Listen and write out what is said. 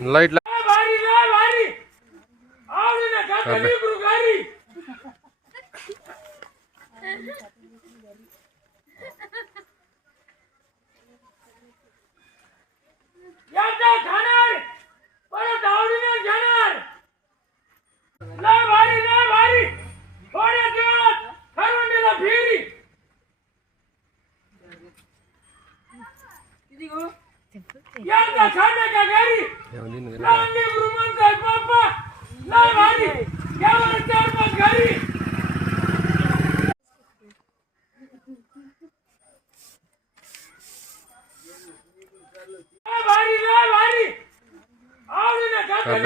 light भारी लय भारी आवडीने खाते लेकरू घरी एकदा खाणार परत आवडीने घेणार लय भारी थोड्या दिवसात खरवंडीला फिरी एकदा खाणार का घरी लहान लेकरू म्हणताय पप्पा लय भारी केवळ 4-5 घरी लय भारी आवडीने खाते